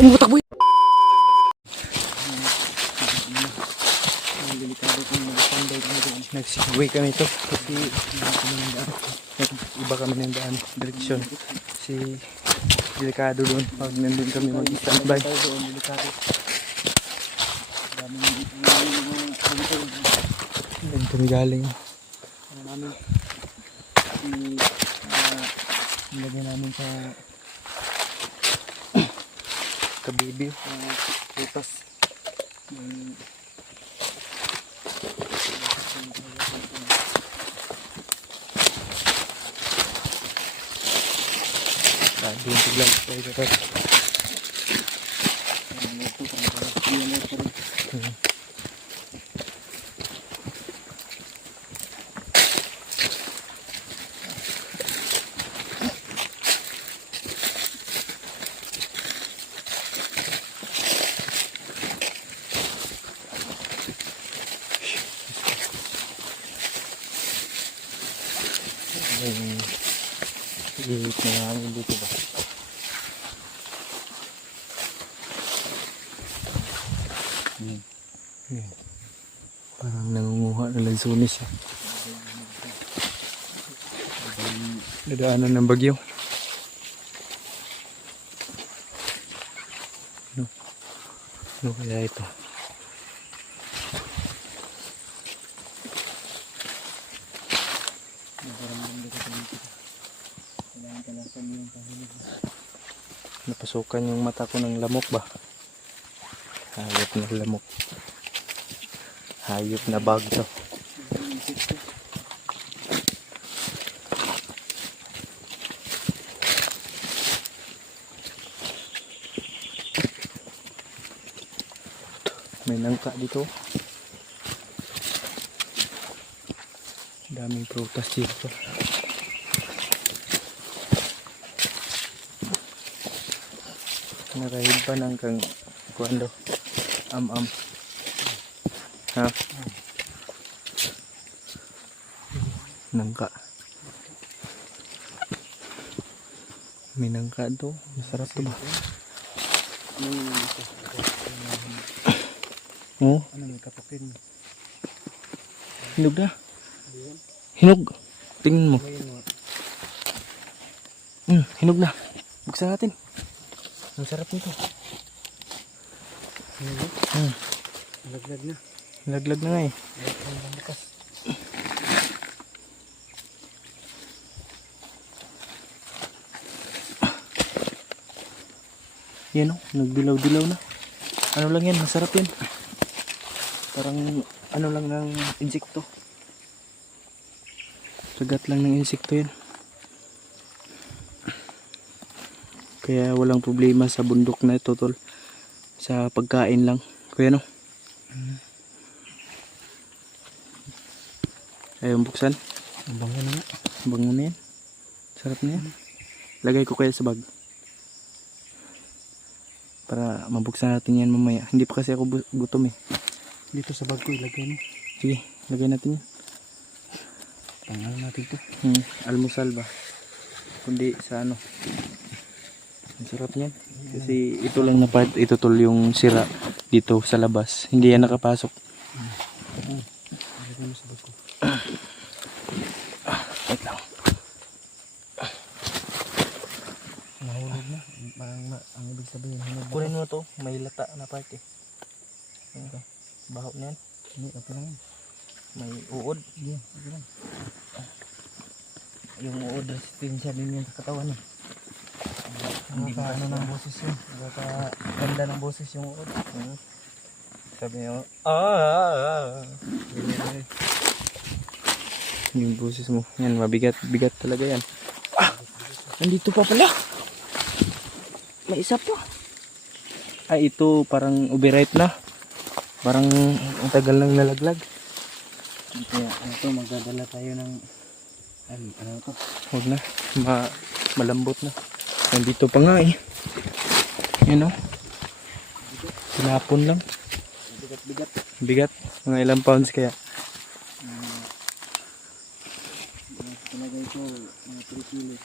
Umutakbo yun. Delikado kung mag-standby kami doon. Nag-seaway kami ito kasi iba kami ng daan, direksyon. Si delikado doon pag nandun kami mag-standby. Doon, delikado. Daming Doon kami galing. ano namin. Nilagyan namin sa Kabibi. putas. Doon biglang tayo ito. Ihit na hangin dito ba? Parang nangunguha na lansunis siya. Dadaanan ng bagyo. Ano kaya ito? Napasukan yung mata ko ng lamok ba? Hayop na lamok. Hayop na bag to. May nangka dito. Daming prutas dito. Nakahid pa ng kang kuando am-am. Ha? Nangka. May nangka to. Masarap to ba? Oh? Ano may kapakin? Hinog na. Hinog. Tingnan mo. Hinog na. Buksan natin. Ang sarap nito. Laglag na. Laglag na nga eh. Yan o, nagdilaw-dilaw na. Ano lang yan, masarap yan. Parang ano lang ng insekto. Sagat lang ng insekto yan. Kaya walang problema sa bundok na ito tol. Sa pagkain lang. Kuya no? Ayaw buksan. Bango na nga. Bango na yan. Sarap na yan. Lagay ko kaya sa bag. Para mabuksan natin yan mamaya. Hindi pa kasi ako gutom eh. Dito sa bag ko ilagay mo. Sige, lagay natin yan. Tangal natin ito. Almusal ba? Kundi sa ano. Ang sarap niyan. Kasi ito lang na part, ito tol yung sira dito sa labas. Hindi yan nakapasok. Ilagay mo sa bag ko. Wait lang. Nahulog na. Ang ibig sabihin. Kunin mo to. May lata na part eh. Baho na yan. Hindi, okay lang yan. May uod. Hindi, okay lang. Yung uod resistensya din yan sa katawan eh. Hindi ka ano ng boses yun. Ganda ng boses yung uod. Sabi niyo, yung boses mo. Yan, mabigat. Bigat talaga yan. Nandito pa pala. May isa pa. Ay, ito parang overripe na. Parang ang tagal nang nalaglag. Kaya ito, magdadala tayo ng ano to? Huwag na. Malambot na. Nandito pa nga eh. Yan o. Tinapon lang. Bigat-bigat. Bigat. Mga ilang pounds kaya. Talagay ko mga 3 kilos.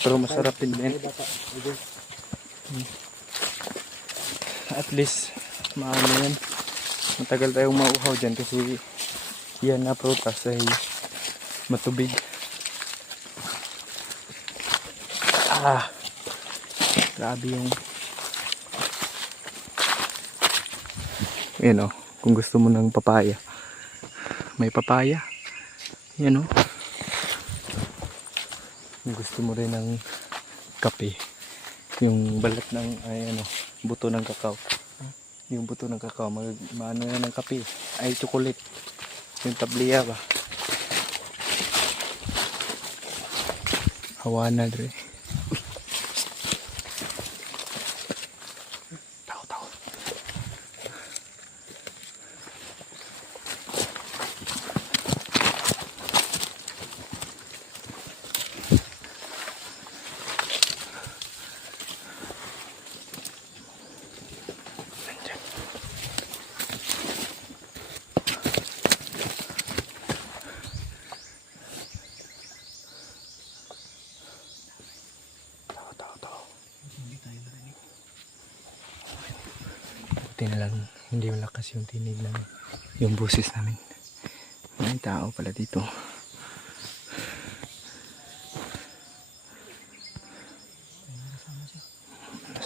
Pero masarap din din. At least maano yan. Matagal tayong mauhaw dyan kasi yan na prutas ay matubig. Grabe yung yan o, kung gusto mo ng papaya, may papaya yan o. Kung gusto mo rin ng kape, yung balat ng buto ng kakao, yung buto ng kakao maano yan ng kape ay chocolate, yung tabliya ba hawana dre. Tao buti na lang hindi malakas yung tinig ng yung boses namin. May tao pala dito.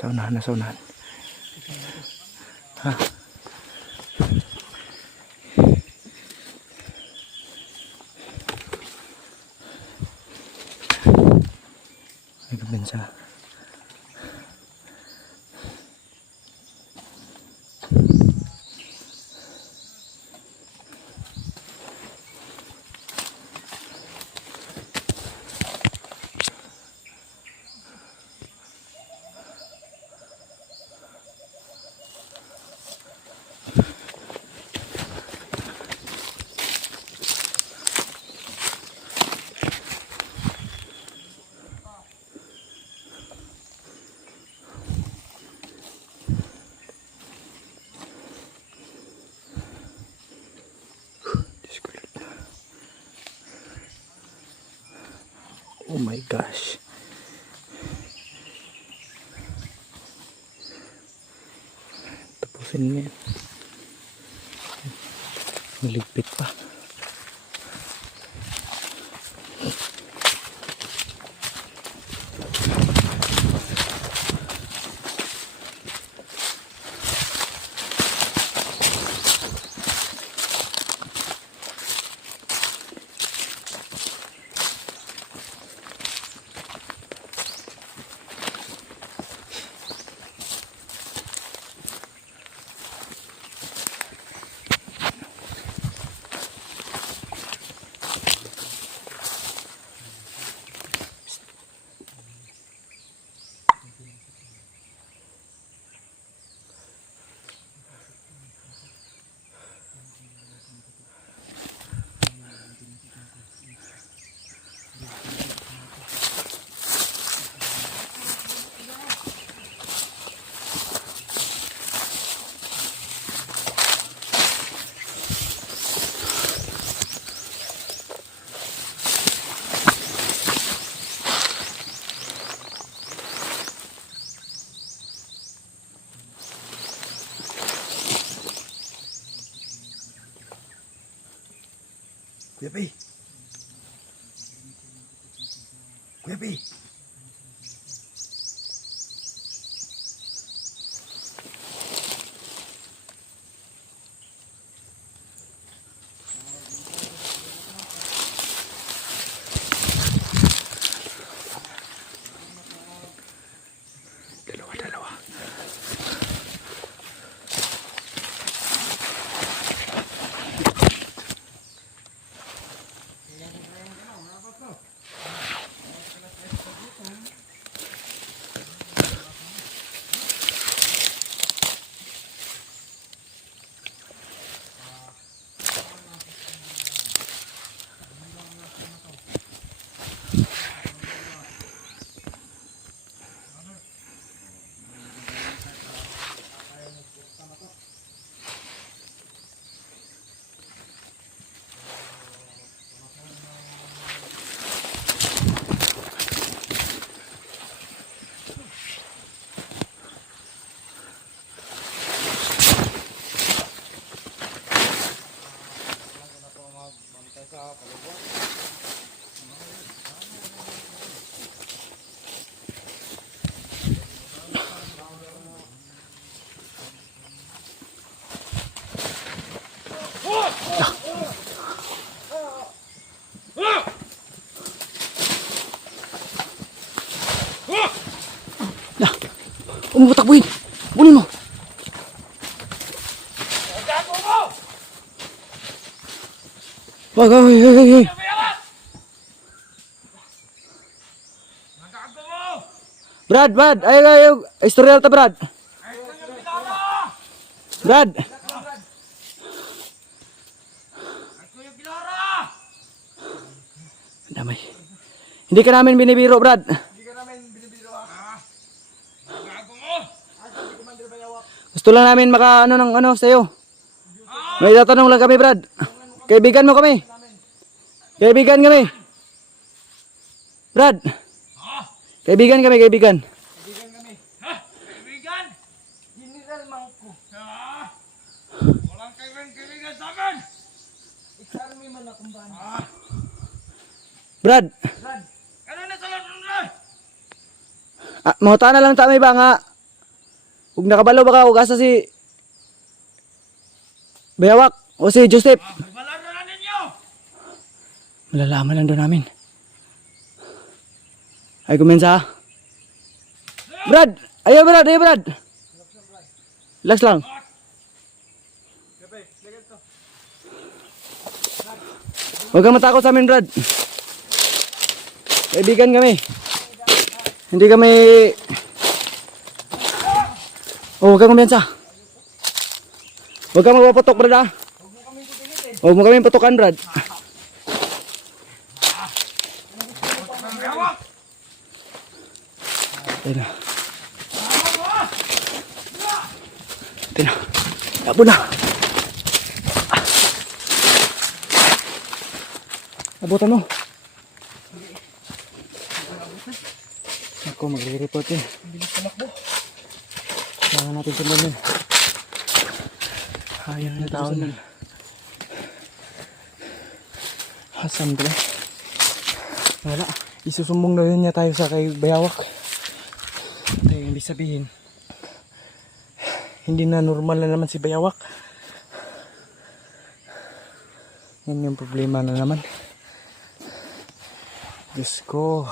Nasa unahan. Ha? May kabensa. Oh my gosh. Tapusin niya yan. Maligpit pa. Kuya Pi! Kuya Pi! Dalawa. mo takbuhin. Bunin mo. Wag, ay. Brad, ay, istorya ta, Brad. Brad. Damay. Hindi ka namin binibiro, Brad. Gusto lang namin maka ano ng ano sa'yo. May tatanong lang kami, Brad. Kaibigan mo kami. Kaibigan kami. Brad. Kaibigan kami. Kaibigan kami. Ha? Kaibigan? General Mangko. Ha? Walang kaibigan sa amin. It's-army man akong baan. Brad. Ano na sa lahat? Mahuta na lang tami ba nga. Huwag nakabalo baka huwag asa si Bayawak o si Joseph. Malaro na ninyo. Malalaman lang doon namin. Ay, kumensa. Brad! Ayo, Brad! Relax lang. Huwag kang matakot sa amin, Brad. Kaibigan kami. Hindi kami... Oh, huwag kang kumensa. Huwag kang magpaputok, Brad, ha? Huwag mo kami patukan, Brad. Ito na. Labo na. Abutan mo. Ako, magre-report yun. Bilis tumakbo. Kailangan natin sundan yun. Ayaw na tao na. Hasan ba? Wala. Isusumbong na rin niya tayo sa kay Bayawak. Tayo hindi sabihin. Hindi na normal na naman si Bayawak. Yan yung problema na naman. Diyos ko.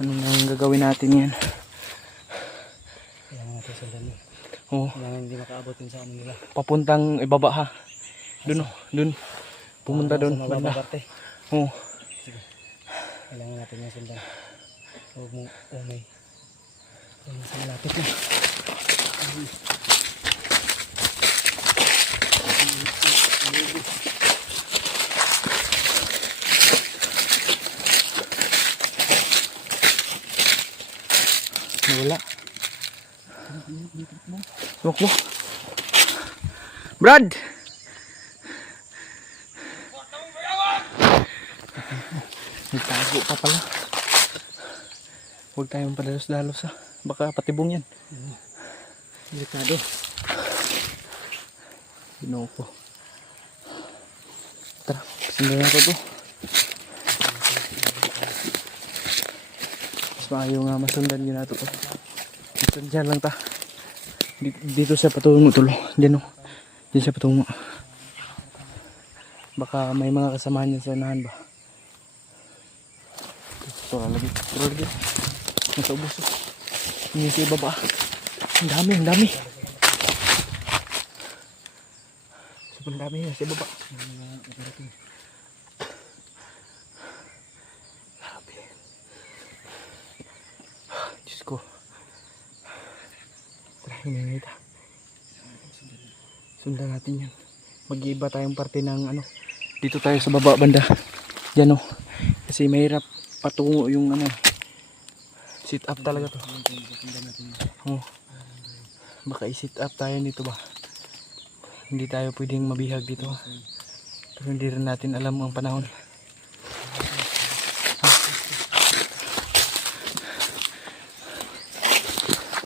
Ano nang gagawin natin yan? Kailangan natin sundan yun. Oo. Kailangan hindi makaabotin sa ano nila. Papuntang ibaba ha. Doon oh. Doon. Pumunta doon. Sa Banda. mababa parte. Oo. Sige. Kailangan natin yung sundan. Huwag mong umay. Kailangan sa malapit na. Wala. Tumakbo. Brad! Nagtago pa pala. Huwag tayong padalos-dalos ha. Baka patibong yan. Delikado. Ginoo ko. Tara, sundan na to. Mas maayo nga masundan yun nato to. Dyan lang ta. Dito siya patungo tulo. Diyan o. Diyan siya patungo. Baka may mga kasamahan niya sa unahan ba. Tura lagi. Nasa ubos o. Hindi sa ibaba. Ang dami. Sobrang dami yan sa ibaba. Grabe. Diyos ko. Tara, hinihita. Sundan natin yan. Mag-iiba tayong parte ng ano. Dito tayo sa baba banda. Diyan o. Kasi mahirap patungo yung ano. Sit up talaga to. Oh. Baka i-sit up tayo dito ba. Hindi tayo pwedeng mabihag dito. Pero hindi rin natin alam ang panahon.